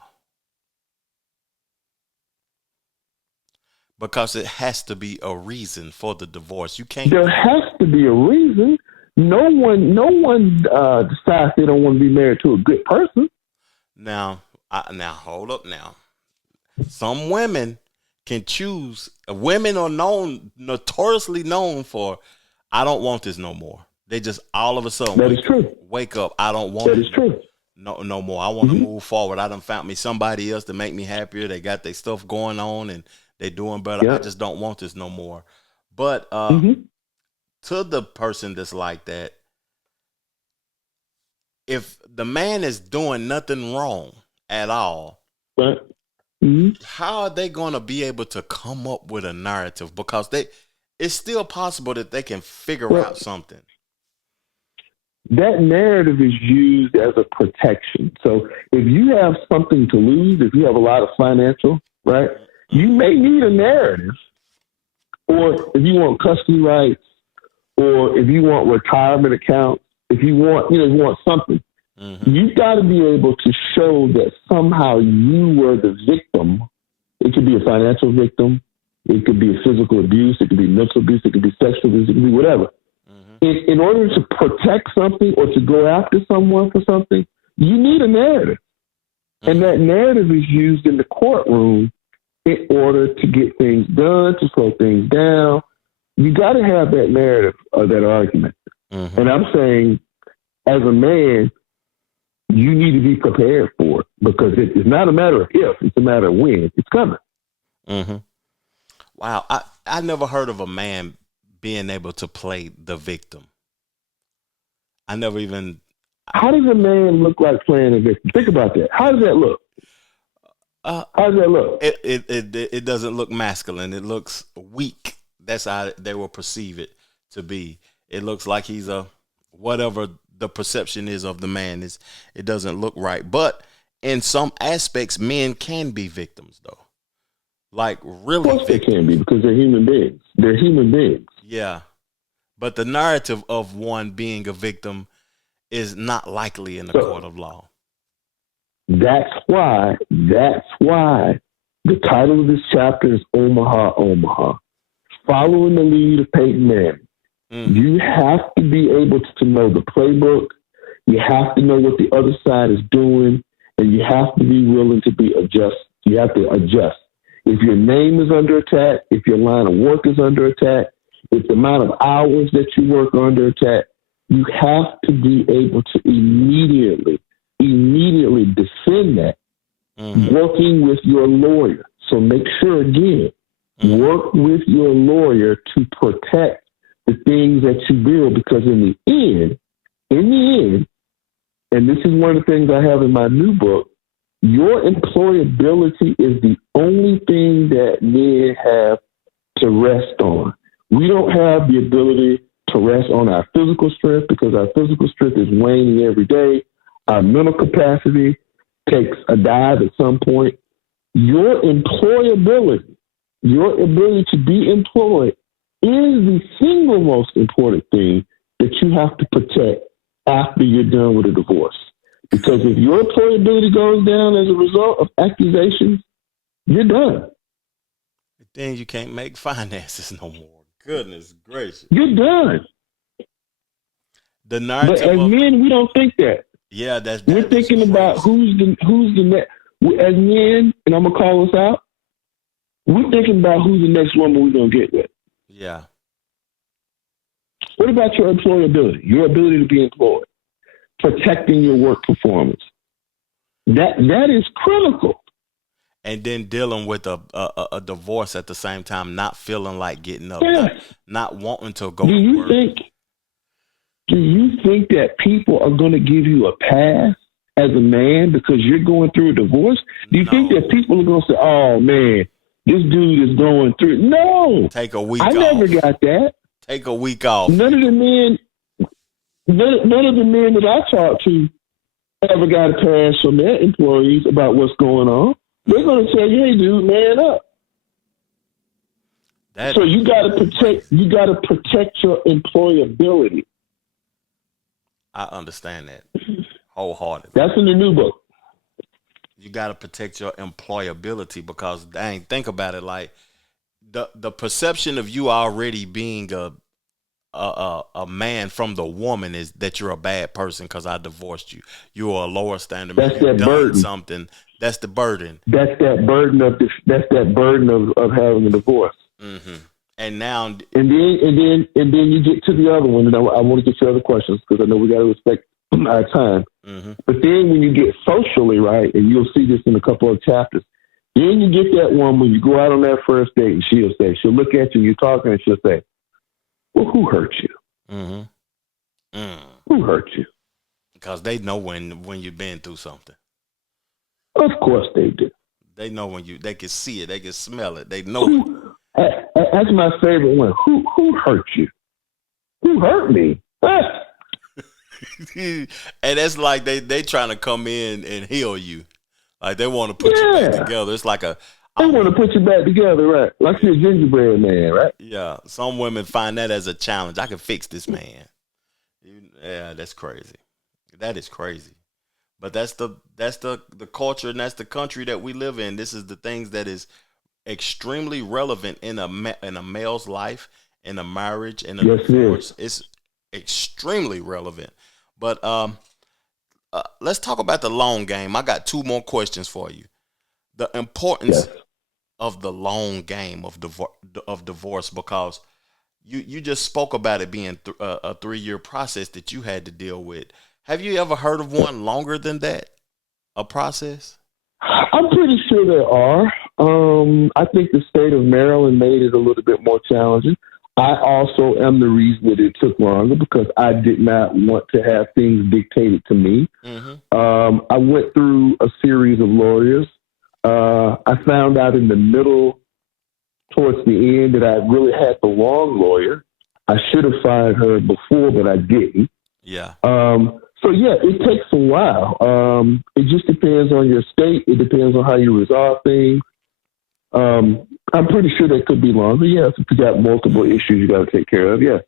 Because it has to be a reason for the divorce. You can't. There has to be a reason. No one decides they don't want to be married to a good person. Now hold up. Now, some women can choose. Women are notoriously known for, I don't want this no more. They just all of a sudden wake up. I don't want that. Is true. No more. I want to move forward. I done found me somebody else to make me happier. They got their stuff going on and they doing better. I just don't want this no more. But to the person that's like that, if the man is doing nothing wrong at all, how are they going to be able to come up with a narrative? Because it's still possible that they can figure out something. That narrative is used as a protection. So if you have something to lose, if you have a lot of financial, right, you may need a narrative. Or if you want custody rights, or if you want retirement accounts, if you want, you want something, you've got to be able to show that somehow you were the victim. It could be a financial victim. It could be a physical abuse. It could be mental abuse. It could be sexual abuse. It could be whatever. In order to protect something or to go after someone for something, you need a narrative. And that narrative is used in the courtroom in order to get things done, to slow things down. You got to have that narrative or that argument. And I'm saying, as a man, you need to be prepared for it, because it's not a matter of if, it's a matter of when. It's coming. Wow. I never heard of a man being able to play the victim. I never even. How does a man look like playing a victim? Think about that. How does that look? How does that look? It doesn't look masculine. It looks weak. That's how they will perceive it to be. It looks like he's whatever the perception is of the man is. It doesn't look right. But in some aspects, men can be victims, though. Like really, of course they can be, because they're human beings. They're human beings. Yeah, but the narrative of one being a victim is not likely in the court of law. That's why the title of this chapter is Omaha, Omaha. Following the lead of Peyton Manning. You have to be able to know the playbook. You have to know what the other side is doing, and you have to be willing to be adjust. You have to adjust. If your name is under attack, if your line of work is under attack, if the amount of hours that you work are under attack, you have to be able to immediately defend that, working with your lawyer. So make sure, again, work with your lawyer to protect the things that you build, because in the end, and this is one of the things I have in my new book, your employability is the only thing that men have to rest on. We don't have the ability to rest on our physical strength, because our physical strength is waning every day. Our mental capacity takes a dive at some point. Your employability, your ability to be employed, is the single most important thing that you have to protect after you're done with a divorce. Because if your employability goes down as a result of accusations, you're done. Then you can't make finances no more. Goodness gracious. You're done. The narrative but as men, we don't think that. Yeah, that's we're thinking about who's the next. As men, and I'm gonna call us out. We're thinking about who's the next woman we're gonna get with. Yeah. What about your employability? Your ability to be employed, protecting your work performance. That is critical. And then dealing with a divorce at the same time, not feeling like getting up, not wanting to go to work. Do you think that people are going to give you a pass as a man because you're going through a divorce? Do you think that people are going to say, "Oh man, this dude is going through"? No. Take a week off. I never got that. Take a week off. None of the men that I talked to ever got a pass from their employees about what's going on. They're going to tell you, "Hey, dude, man up." So you got to protect. You got to protect your employability. I understand that wholeheartedly. That's in the new book. You got to protect your employability, because dang, think about it. Like the perception of you already being a man from the woman is that you're a bad person because I divorced you. You're a lower standard. That's that burden. Something. That's the burden. That's that burden of having a divorce. Mm-hmm. And now, and then you get to the other one, and I want to get to other questions because I know we got to respect our time. Mm-hmm. But then when you get socially right, and you'll see this in a couple of chapters, then you get that one when you go out on that first date, and she'll look at you, you're talking, and she'll say, "Well, who hurt you? Mm-hmm. Who hurt you?" Because they know when you've been through something. Of course they do. They know they can see it, they can smell it, they know. That's my favorite one. Who hurt you? Who hurt me? And that's like they trying to come in and heal you. Like they want to put you back together. It's like they want to put you back together, right? Like you're a gingerbread man, right? Yeah. Some women find that as a challenge. I can fix this man. Yeah, that's crazy. That is crazy. But that's the culture, and that's the country that we live in. This is the things that is extremely relevant in a male's life, in a marriage, in a divorce. It's extremely relevant. But let's talk about the long game. I got two more questions for you. The importance of the long game of divorce, because you just spoke about it being a 3-year process that you had to deal with. Have you ever heard of one longer than that? A process? I'm pretty sure there are. I think the state of Maryland made it a little bit more challenging. I also am the reason that it took longer, because I did not want to have things dictated to me. Mm-hmm. I went through a series of lawyers. I found out in the middle, towards the end, that I really had the wrong lawyer. I should have fired her before, but I didn't. Yeah. So, it takes a while. It just depends on your state. It depends on how you resolve things. I'm pretty sure that could be longer. Yes, if you got multiple issues you got to take care of. Yeah.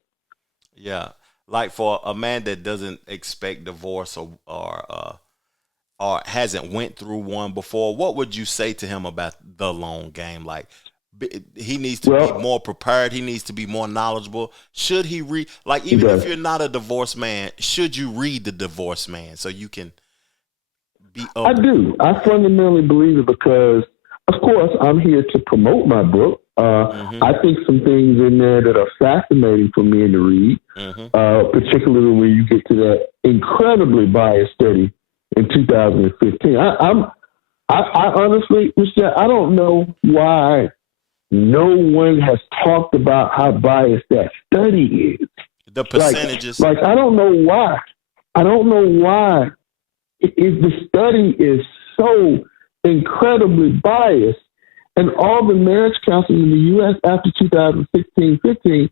Yeah. Like for a man that doesn't expect divorce or hasn't went through one before, what would you say to him about the long game? Like he needs to be more prepared. He needs to be more knowledgeable. Should he read, like, even if you're not a divorced man, should you read The Divorced Man so you can be I do. I fundamentally believe it because, of course, I'm here to promote my book. I think some things in there that are fascinating for men to read, particularly when you get to that incredibly biased study in 2015. I honestly, Michelle, I don't know why no one has talked about how biased that study is. The percentages. Like I don't know why. I don't know why. If the study is so incredibly biased, and all the marriage counselors in the U.S. after 2016-15,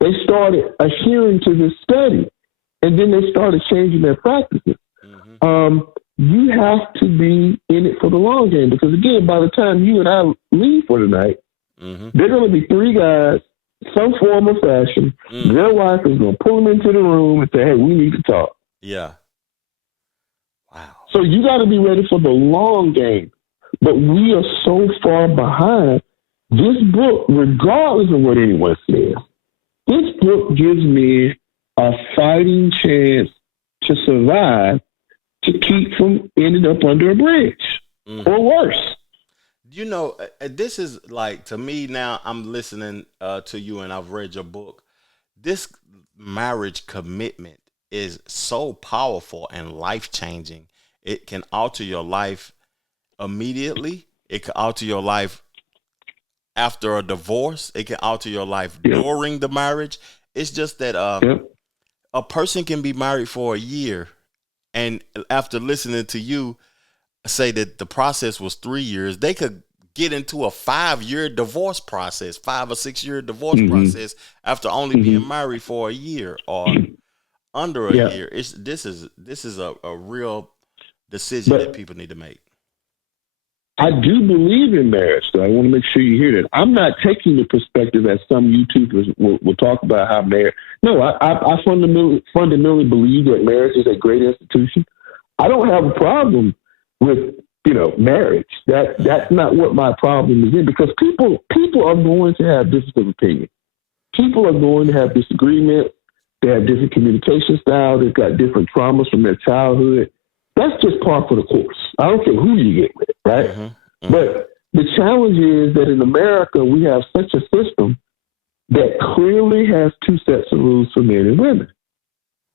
they started adhering to this study, and then they started changing their practices. You have to be in it for the long game because, again, by the time you and I leave for the night, there are going to be three guys, some form of fashion. Their wife is going to pull them into the room and say, hey, we need to talk. Yeah. Wow. So you got to be ready for the long game. But we are so far behind. This book, regardless of what anyone says, this book gives me a fighting chance to survive, to keep from ending up under a bridge or worse. You know, this is like, to me now, I'm listening to you and I've read your book. This marriage commitment is so powerful and life-changing. It can alter your life immediately. It can alter your life after a divorce. It can alter your life during the marriage. It's just that a person can be married for a year, and after listening to you say that the process was 3 years, they could get into a 5-year divorce process, 5 or 6 year divorce process after only being married for a year or under a year. This is a real decision that people need to make. I do believe in marriage, though. I want to make sure you hear that. I'm not taking the perspective as some YouTubers will talk about how marriage. No, I fundamentally believe that marriage is a great institution. I don't have a problem with marriage. That's not what my problem is in, because people are going to have difference of opinion. People are going to have disagreement. They have different communication styles. They've got different traumas from their childhood. That's just par for the course. I don't care who you get with, right? But the challenge is that in America, we have such a system that clearly has two sets of rules for men and women.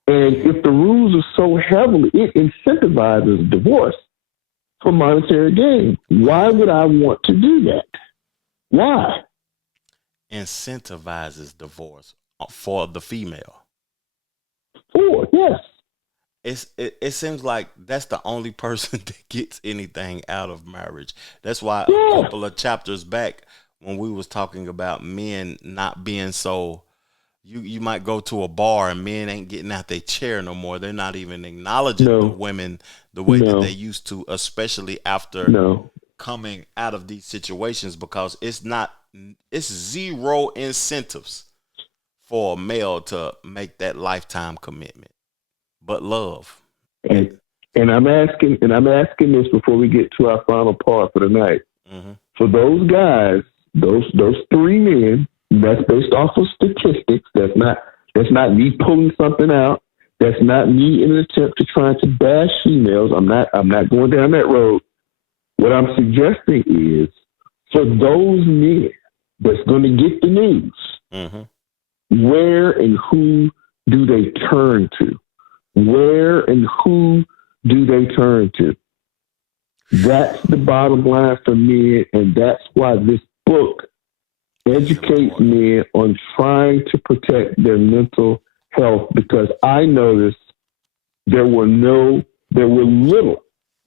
And if the rules are so heavily, it incentivizes divorce for monetary gain. Why would I want to do that? Why? Incentivizes divorce for the female. Yes. It seems like that's the only person that gets anything out of marriage. That's why a couple of chapters back, when we was talking about men not being so, you might go to a bar and men ain't getting out their chair no more. They're not even acknowledging the women the way that they used to, especially after coming out of these situations, because it's zero incentives for a male to make that lifetime commitment. But love. And I'm asking this before we get to our final part for the night. For those guys, those three men, that's based off of statistics. That's not me pulling something out. That's not me in an attempt to try to bash females. I'm not going down that road. What I'm suggesting is, for those men that's going to get the news, where and who do they turn to? Where and who do they turn to? That's the bottom line for me, and that's why this book educates men on trying to protect their mental health, because I noticed there were little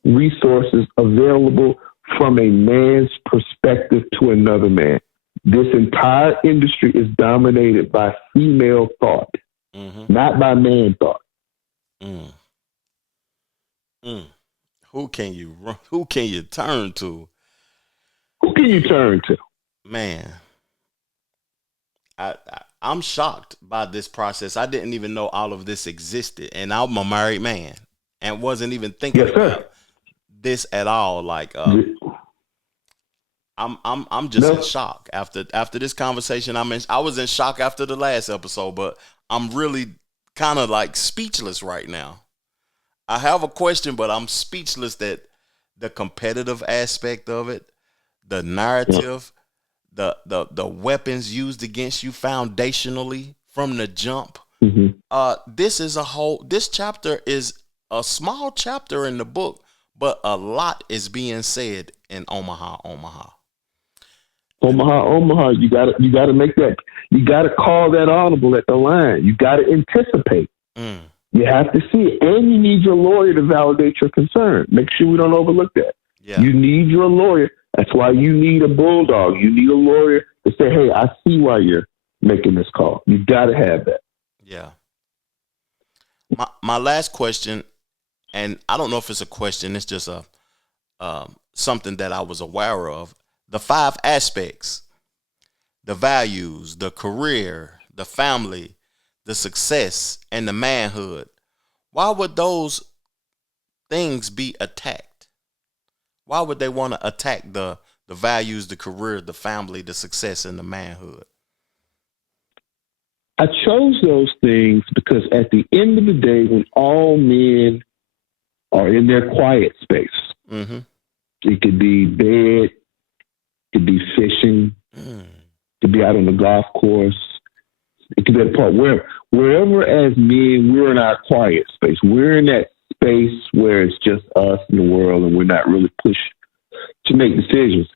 resources available from a man's perspective to another man. This entire industry is dominated by female thought, not by man thought. Who can you turn to? Who can you turn to? Man, I'm shocked by this process. I didn't even know all of this existed, and I'm a married man and wasn't even thinking about this at all. Like, I'm just in shock after this conversation. I was in shock after the last episode, but I'm really kind of like speechless right now. I have a question, but I'm speechless that the competitive aspect of it, the narrative, the weapons used against you foundationally from the jump. Mm-hmm. This chapter is a small chapter in the book, but a lot is being said in Omaha, Omaha. Omaha. You gotta make that. You gotta call that audible at the line. You gotta anticipate. You have to see it, and you need your lawyer to validate your concern. Make sure we don't overlook that. Yeah. You need your lawyer. That's why you need a bulldog. You need a lawyer to say, "Hey, I see why you're making this call." You gotta have that. Yeah. My last question, and I don't know if it's a question. It's just a something that I was aware of. The 5 aspects: the values, the career, the family, the success, and the manhood. Why would those things be attacked? Why would they want to attack the values, the career, the family, the success, and the manhood? I chose those things because at the end of the day, when all men are in their quiet space, it could be bed, it could be fishing, it could be out on the golf course, it could be a part wherever as men we're in our quiet space. We're in that space where it's just us and the world, and we're not really pushed to make decisions.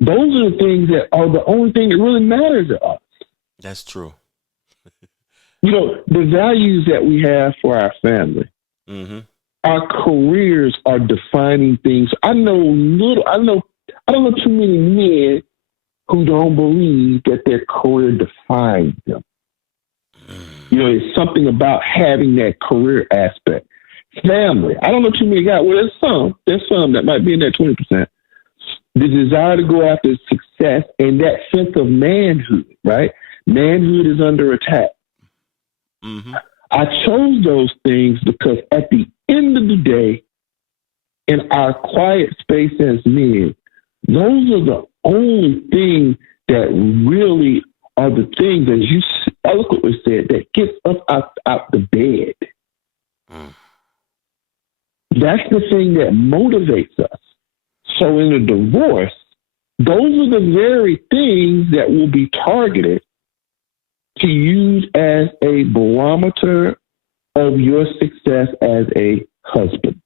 Those are the things that are the only thing that really matters to us. That's true. The values that we have for our family, our careers are defining things. I don't know too many men who don't believe that their career defines them. It's something about having that career aspect. Family. I don't know too many guys. Well, there's some that might be in that 20%. The desire to go after success and that sense of manhood, right? Manhood is under attack. I chose those things because at the end of the day, in our quiet space as men, those are the only things that really are the things, as you eloquently said, that gets us out the bed. That's the thing that motivates us. So in a divorce, those are the very things that will be targeted to use as a barometer of your success as a husband.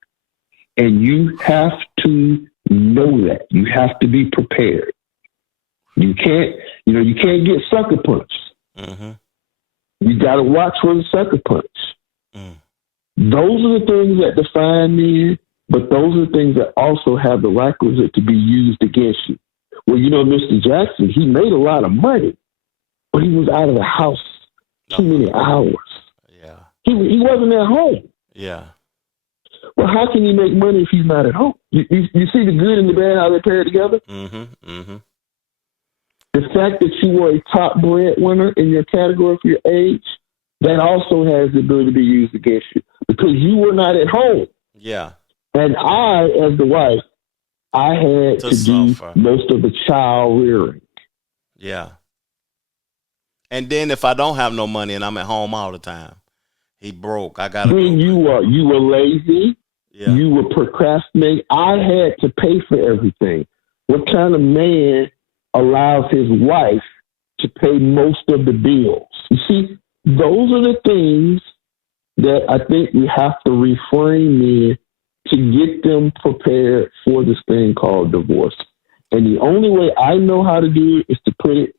And you have to know that. You have to be prepared. You can't get sucker punched. You got to watch for the sucker punch. Those are the things that define men, but those are the things that also have the requisite to be used against you. Well, Mr. Jackson, he made a lot of money, but he was out of the house too many hours. Yeah. He wasn't at home. Yeah. Well, how can he make money if he's not at home? You see the good and the bad, how they pair together? The fact that you were a top breadwinner in your category for your age, that also has the ability to be used against you because you were not at home. Yeah. And I, as the wife, I had to do most of the child rearing. Yeah. And then if I don't have no money and I'm at home all the time, he broke. I got to. Then you were lazy. Yeah. You were procrastinating. I had to pay for everything. What kind of man allows his wife to pay most of the bills? You see, those are the things that I think we have to reframe men to get them prepared for this thing called divorce. And the only way I know how to do it is to put it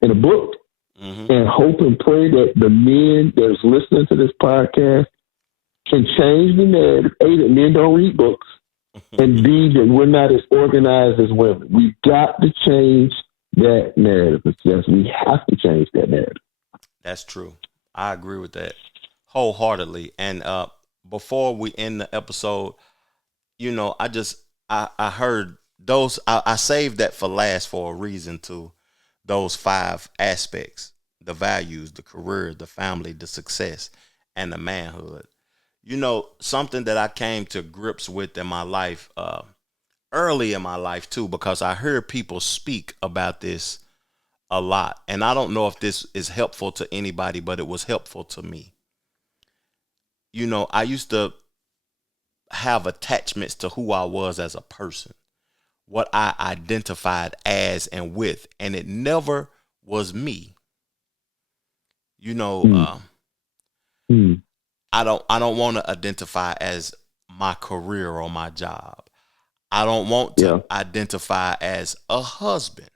in a book and hope and pray that the men that's listening to this podcast can change the narrative. A, that men don't read books, and B, that we're not as organized as women. We've got to change that narrative. Yes, we have to change that narrative. That's true. I agree with that wholeheartedly. And before we end the episode, I heard those. I saved that for last for a reason too. Those 5 aspects: the values, the career, the family, the success, and the manhood. Something that I came to grips with in my life. early in my life too, because I heard people speak about this a lot. And I don't know if this is helpful to anybody, but it was helpful to me. You know, I used to have attachments to who I was as a person, what I identified as and with, and it never was me. You know, Mm. I don't want to identify as my career or my job. I don't want to Yeah. identify as a husband.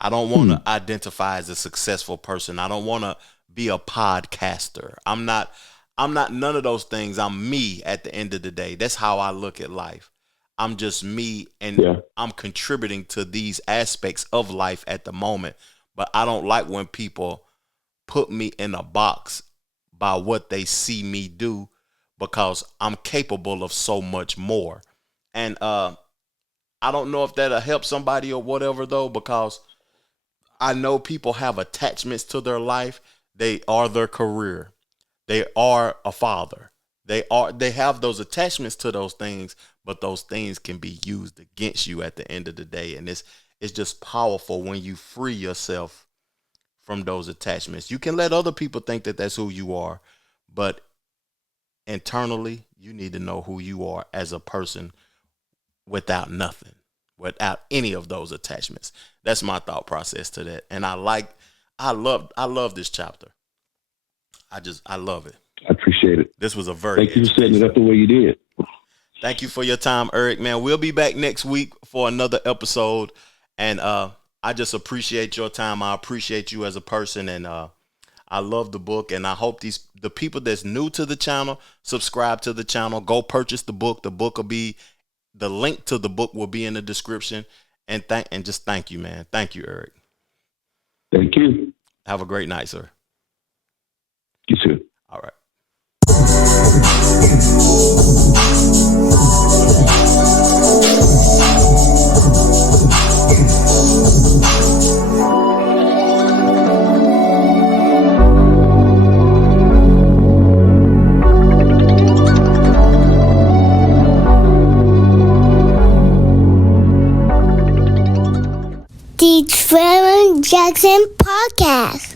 I don't want to Mm. identify as a successful person. I don't want to be a podcaster. I'm not none of those things. I'm me at the end of the day. That's how I look at life. I'm just me, and Yeah. I'm contributing to these aspects of life at the moment. But I don't like when people put me in a box by what they see me do, because I'm capable of so much more. And I don't know if that'll help somebody or whatever though, because I know people have attachments to their life. They are their career. They are a father. They have those attachments to those things, but those things can be used against you at the end of the day. And it's just powerful when you free yourself from those attachments. You can let other people think that that's who you are, but internally, you need to know who you are as a person without nothing, without any of those attachments. That's my thought process to that. And I love this chapter. I love it. I appreciate it. This was a very Thank you for setting it up the way you did. Thank you for your time, Eric, man. We'll be back next week for another episode. And I just appreciate your time. I appreciate you as a person. And I love the book. And I hope the people that's new to the channel subscribe to the channel. Go purchase the book. The link to the book will be in the description. And just thank you, man. Thank you, Eric. Thank you. Have a great night, sir. You too. All right. The Trevor Jackson Podcast.